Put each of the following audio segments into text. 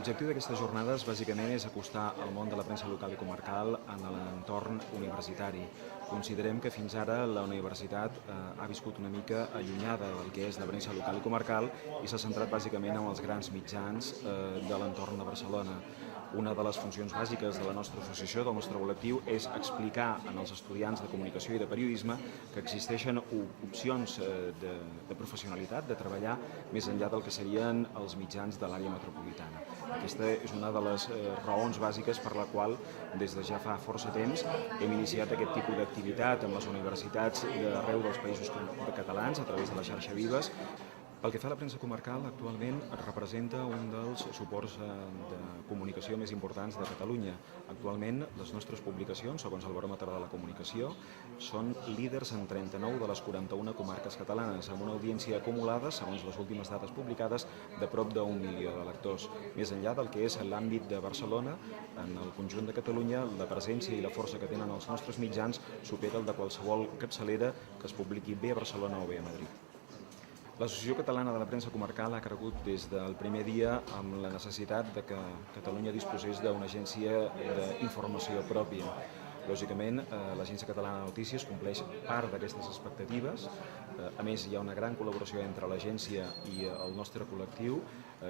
L'objectiu d'aquestes jornades bàsicament és acostar el món de la premsa local i comarcal en l'entorn universitari. Considerem que fins ara la universitat ha viscut una mica allunyada del que és la premsa local i comarcal i s'ha centrat bàsicament en els grans mitjans de l'entorn de Barcelona. Una de les funcions bàsiques de la nostra associació, del nostre col·lectiu, és explicar als estudiants de comunicació i de periodisme que existeixen opcions de professionalitat, de treballar més enllà del que serien els mitjans de l'àrea metropolitana. Aquesta és una de les raons bàsiques per la qual des de ja fa força temps hem iniciat aquest tipus d'activitat amb les universitats d'arreu dels països catalans a través de la xarxa Vives. Pel que fa a la premsa comarcal, actualment representa un dels suports de comunicació més importants de Catalunya. Actualment, les nostres publicacions, segons el baròmetre de la comunicació, són líders en 39 de les 41 comarques catalanes, amb una audiència acumulada, segons les últimes dades publicades, de prop d'1 milió de lectors. Més enllà del que és l'àmbit de Barcelona, en el conjunt de Catalunya, la presència i la força que tenen els nostres mitjans supera el de qualsevol capçalera que es publiqui bé a Barcelona o bé a Madrid. L'Associació Catalana de la Premsa Comarcal ha cregut des del primer dia amb la necessitat de que Catalunya disposés d'una agència d'informació pròpia. Lògicament, l'Agència Catalana de Notícies compleix part d'aquestes expectatives. A més, hi ha una gran col·laboració entre l'agència i el nostre col·lectiu,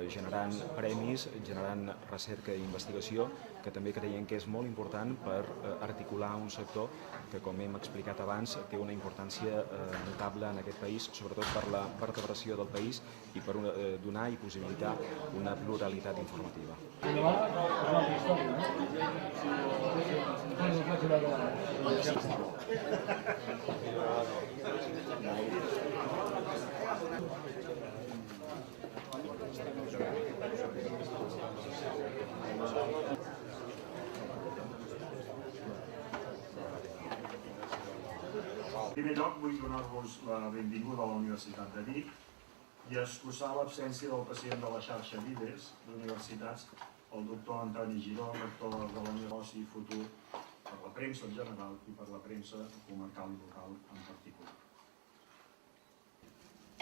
generant premis, generant recerca i investigació, que també creiem que és molt important per articular un sector que, com hem explicat abans, té una importància notable en aquest país, sobretot per la vertebració del país i per donar i possibilitar una pluralitat informativa. En primer lloc, vull donar-vos la benvinguda a la Universitat de Vic i excusar l'absència del president de la xarxa Vives d'universitats, el doctor Antoni Giró, rector de la Universitat i futur per la premsa en general i per la premsa comarcal i local en particular.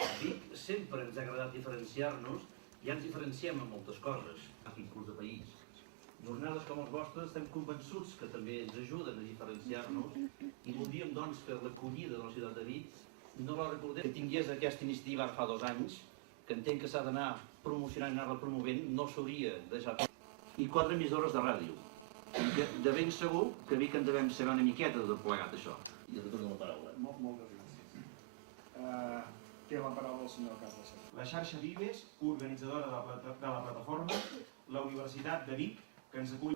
A Vic sempre ens ha agradat diferenciar-nos i ens diferenciem en moltes coses, a quin curs de país. Jornades com els vostres estem convençuts que també ens ajuden a diferenciar-nos i voldríem doncs que l'acollida de la ciutat de Vic no la recordem. Que tingués aquesta iniciativa ara fa 2 anys, que entenc que s'ha d'anar promocionant i anar-la promovent, no s'hauria deixat. I 4 emissores de ràdio. I de ben segur que Vic en devem saber una miqueta de plegat això. I de retorno la paraula. Moltes gràcies. Té la paraula el senyor Carles. La xarxa Vives, organitzadora de la plataforma, la Universitat de Vic, que ens acull.